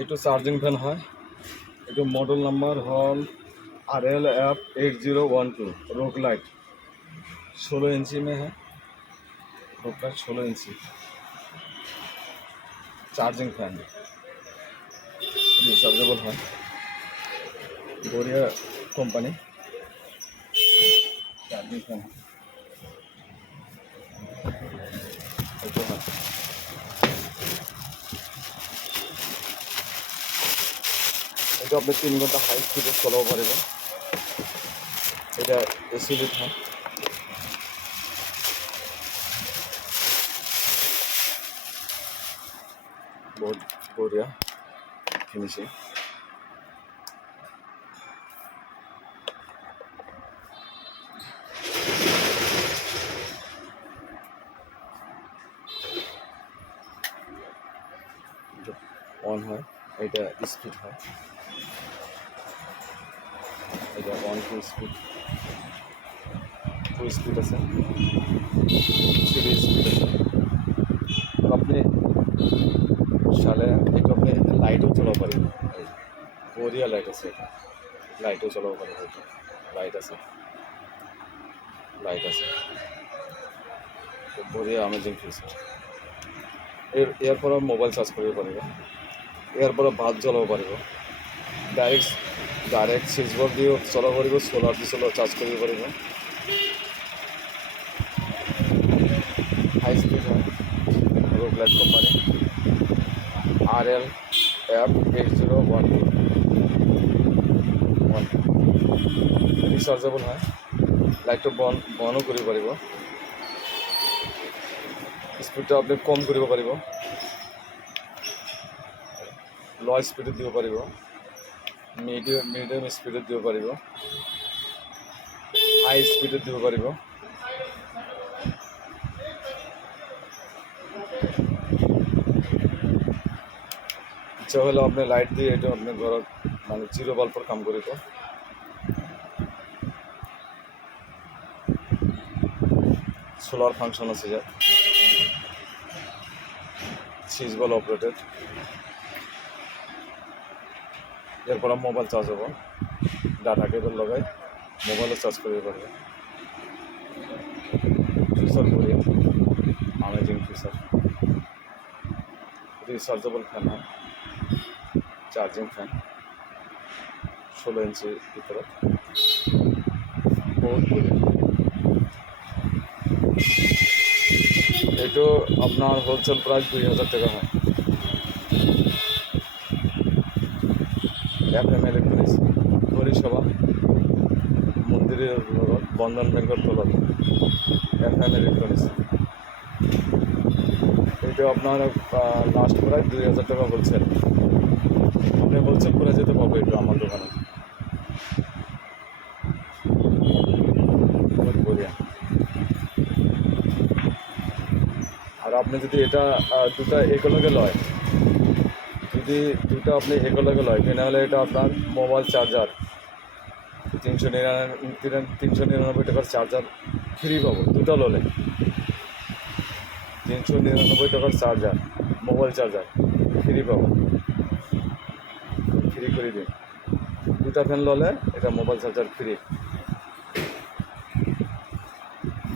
এইটো charging fan হয়। এইটো মডেল নাম্বার হল RLF8012 रोक लाइट 16 इंची में है। रोक लाइट 16 इंची चार्जिंग फैन रिचार्जेबल है। बढ़िया কোম্পানি চার্জিং ফ্যান এইটো হয়। এইটো আপনি 3 ঘন্টা হাই স্পিডে চলাব পাৰিব। এটা এসি বিট হয়। बहुत बढ़िया फिनिशिंग। जो ऑन है এটা স্পিড হয়। এটা on two speed, two speed আছে, থ্রি স্পিড আছে। আপনি সালে এটা আপনি লাইটও চলাব পারিব। বঢ়িয়া লাইট আছে, এটা লাইটও চলাব পারিব। এটা লাইট আছে, লাইট আছে, বঢ়িয়া আমেজিং ফিচার। ইয়াৰ পৰা মোবাইল চাৰ্জ কৰিব পাৰিব, ইয়াৰ পৰা ভাত জ্বলাব পাৰিব, ডাইৰেক্ট সুইচ বৰ্ড দিও চলাব পাৰিব, সোলাৰ দি চাৰ্জ কৰিব পাৰিব। হাই স্পিড হয়। रोक लाइट কোম্পানি RLF8012 রিচার্জেবল হয়। লাইটটো বন্ধও কৰিব পাৰিব। স্পিডটো আপনি কম কৰিব পাৰিব, লো স্পিডত দিব পাৰিব, মিডিয়াম স্পিডত দিব পাৰিব, হাই স্পিডত দিব পাৰিব। ইচ্ছা হলে আপনি লাইট দিয়ে এটা আপনার ঘৰত মানে জিরো বাল্বর কাম কৰিব। সোলার ফাংশন আছে, যা সুইচ বল অপারেটেড। এরপর মোবাইল চার্জ হব, ডাটা কেবল লগাই মোবাইলও চার্জ করতে পারবে। ফিচার বঢ়িয়া, আমেজিং ফিচার। রিচার্জেবল ফ্যান হয়, চার্জিং ফ্যান 16 ইঞ্চির ভিতরে, বহুত বঢ়িয়া। এইটো আপনার হোলসেল প্রাইস 2000 টাকা হয়। FM ইলেকট্রনিক্স, হরিসভা মন্দিরের বন্ধন ব্যাংকের তলত FM ইলেকট্রনিক্স। এইটা আপনার লাস্ট প্রাইস 2000 টাকা হোলসেল। আপনি হোলসেল করে যেতে পারবো এটা আমার দোকানে। বহুত বঢ়িয়া। আর আপনি যদি এটা দুটা একলগে লয়, যদি দুটা আপনি একলগে লয়, তেনেহলে এটা আপনার মোবাইল চার্জার 399 টাকার চার্জার ফ্রি পাবো। দুটা ললে 399 টাকার চার্জার, মোবাইল চার্জার ফ্রি পাবো। ফ্রি করে দিন। দুটা ফ্যান ললে এটা মোবাইল চার্জার ফ্রি।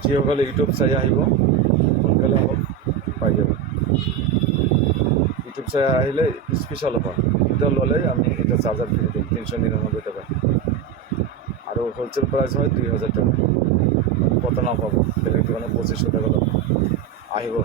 যিসকলে ইউটিউব চাই আহিব সোনকালে আমাক পাই যাব। ইউটিউব চাই আহিলে স্পেশাল অফার, দুটা ললে আমি এটা চার্জার ফ্রি দিম 399 টাকা। আর হোলসেল প্রাইস হয় 2000 টাকা। কত না পাবো, বেলেগ দোকানে 2500 টাকা দাম। আহিব।